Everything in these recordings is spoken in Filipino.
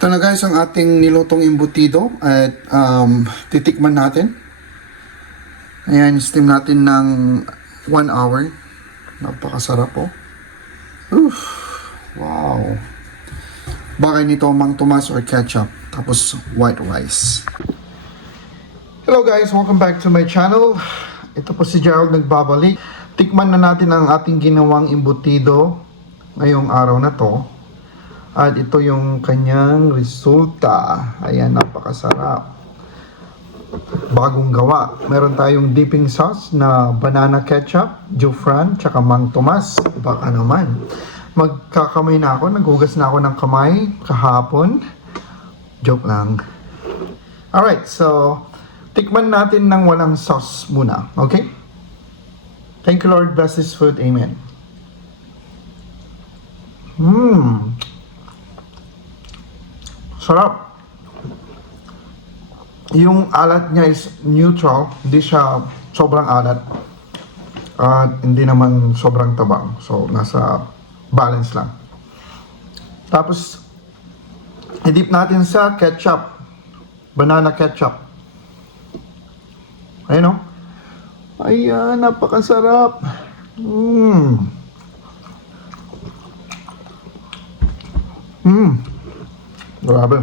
Ito na guys ang ating nilutong imbutido at titikman natin. Ayan, steam natin ng 1 hour. Napakasarap po. Oof, wow. Baka nito Mang Tomas or ketchup. Tapos white rice. Hello guys, welcome back to my channel. Ito po si Gerald nagbabalik. Tikman na natin ang ating ginawang imbutido ngayong araw na to. At ito yung kanyang resulta. Ayan, napakasarap. Bagong gawa. Meron tayong dipping sauce na banana ketchup, Jufran, tsaka Mang Tomas. Baka naman. Magkakamay na ako. Naghugas na ako ng kamay kahapon. Joke lang. Alright, so tikman natin ng walang sauce muna. Okay? Thank you Lord. Bless this food. Amen. Sarap. Yung alat niya is neutral, hindi siya sobrang alat. At hindi naman sobrang tabang. So, nasa balance lang. Tapos, i-dip natin sa ketchup. Banana ketchup. Ayun o. Ayan, napakasarap. Grabe.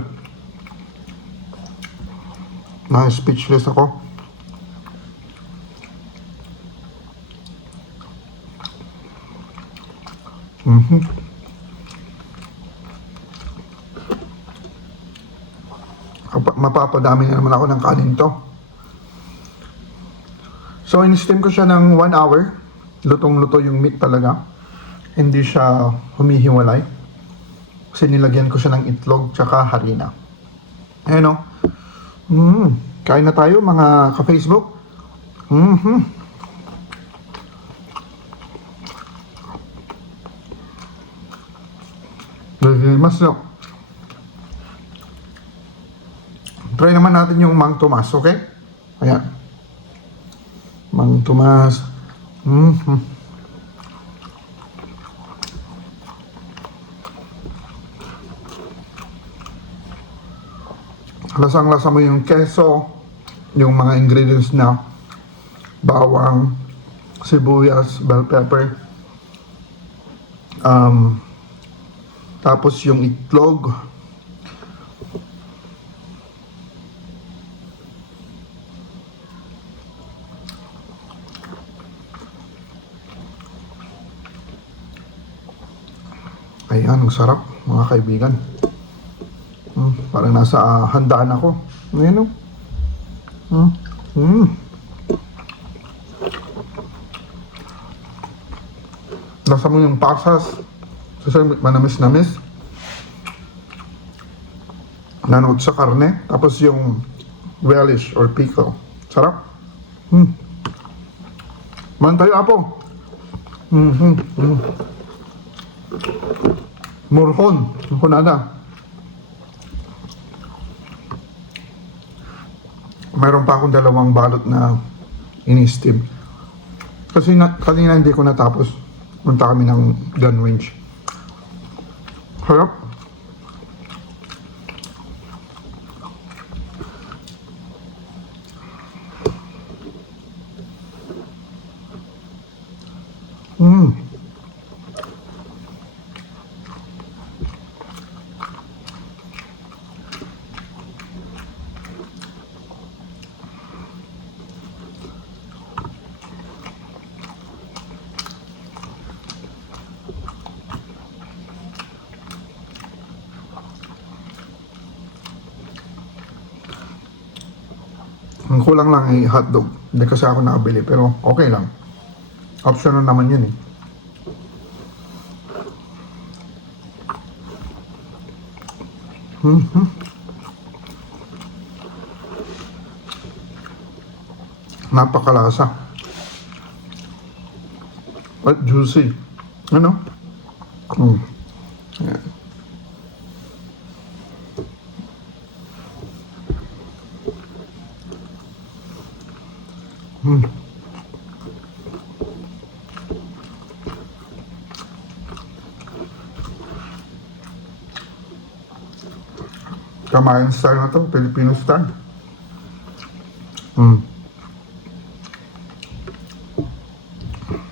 Na-speechless ako. Mapapadami na naman ako ng kanin to. So, in-steam ko siya ng 1 hour. Lutong-luto yung meat talaga. Hindi siya humihiwalay. Kasi nilagyan ko siya ng itlog tsaka harina. Ayan o. Kain na tayo mga ka-Facebook. Masarap. Try naman natin yung Mang Tomas, okay? Ayan. Mang Tomas. Lasang-lasa mo yung keso, yung mga ingredients na bawang, sibuyas, bell pepper, tapos yung itlog, ayan, ang sarap mga kaibigan. Parang nasa handaan ako. Ayan o. Lasa mo yung pasas. Kasi manamis-namis. Nanood sa karne. Tapos yung relish or pickle. Sarap. Mantayo apo. Morhon. Kunada. Mayroon pa akong dalawang balot na ini-steam. Kasi kanina hindi ko natapos. Punta kami ng gun range. Harap. Ang kulang lang ay hotdog. Hindi kasi ako nakabili, pero okay lang. Optional naman yun eh. Napakalasa. At juicy. Ano? Ayan. Hamayan style na to, Filipino style. Mm.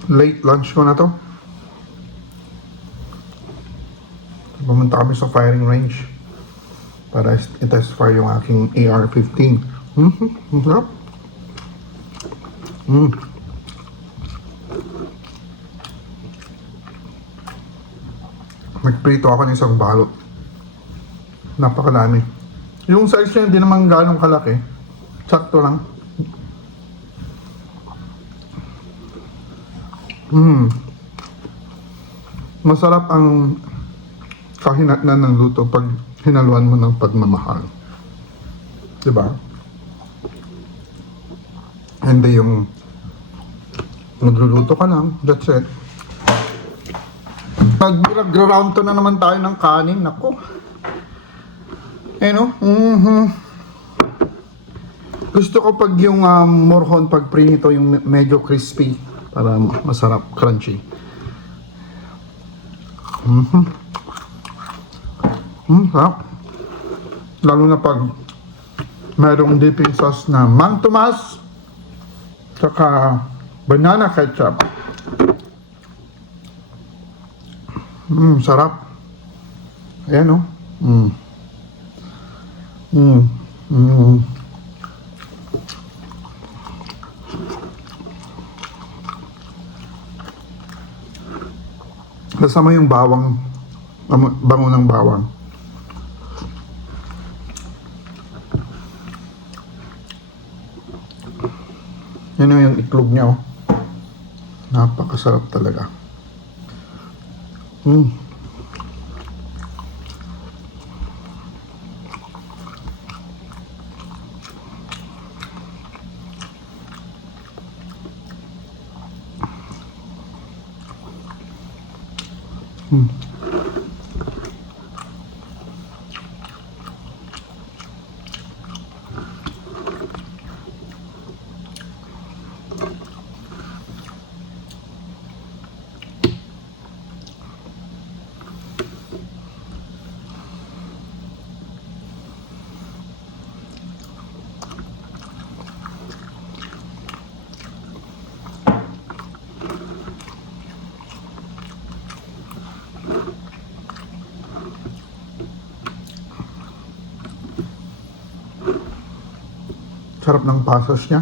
Late lunch ko na to. Pumunta kami sa firing range para i-test fire yung aking AR-15. Ang sarap. Nagprito ako ng isang balot. Napakadami. Yung size niya hindi naman ganong kalaki. Sakto lang. Masarap ang kahinatnan ng luto pag hinaluan mo ng pagmamahal. Diba? Hindi yung magluluto ka lang, that's it. Pag nag-round to na naman tayo ng kanin, nako. No? Gusto ko pag yung morhon, pag prinito, yung medyo crispy para masarap, crunchy. Sarap. Lalo na pag mayroong dipping sauce na Mang Tomas saka banana ketchup. Sarap. Ayan, oh. Kasama yung bawang, bango ng bawang. Yan yung itlog niya, oh. Napakasarap talaga. Sarap ng pasas niya.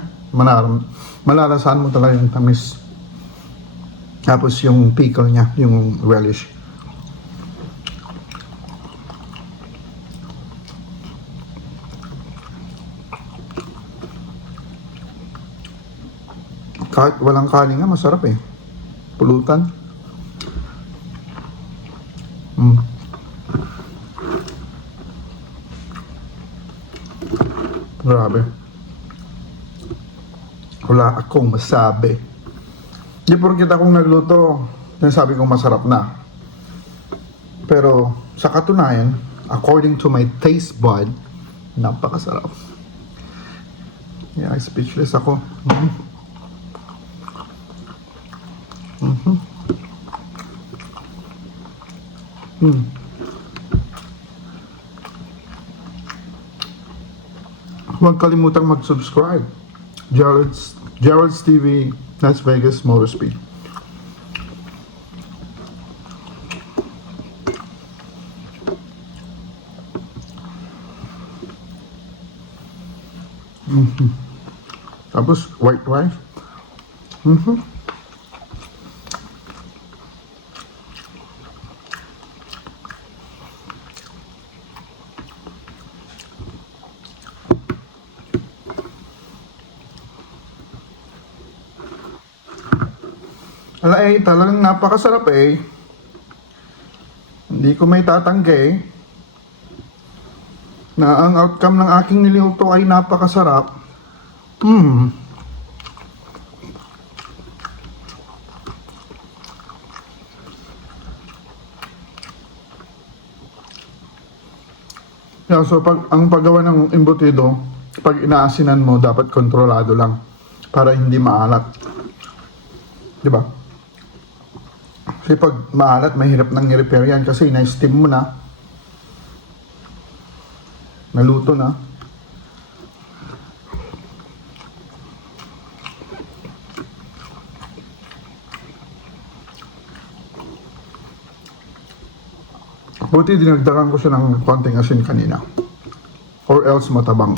Malalasahan mo talaga yung tamis. Tapos yung pickle niya, yung relish. Kahit walang kanin nga, masarap eh. Pulutan. Grabe. Wala akong masabi. Di porkit akong nagluto, sinasabi kong masarap na. Pero sa katunayan, according to my taste bud, napakasarap. Yeah, speechless ako. Huwag kalimutang mag-subscribe. Gerald's TV, Las Vegas Motor Speed. Tapos white rice. Ala talagang napakasarap eh. Hindi ko may tatanggi na ang outcome ng aking niluto ay napakasarap. Yeah, so ang paggawa ng embutido, pag inaasinan mo, dapat kontrolado lang para hindi maalat. Diba? Kasi pag maalat, mahirap nang i-repair yan kasi na-steam mo na. Naluto na. Buti dinagdagan ko siya ng konting asin kanina. Or else matabang.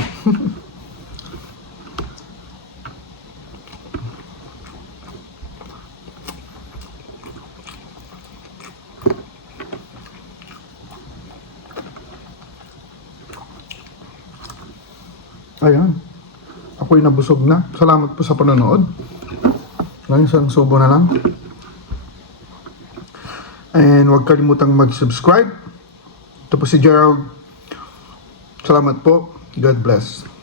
Ayan. Ako'y nabusog na. Salamat po sa panonood. Ngayon, isang subo na lang. And huwag kalimutang mag-subscribe. Ito po si Gerald. Salamat po. God bless.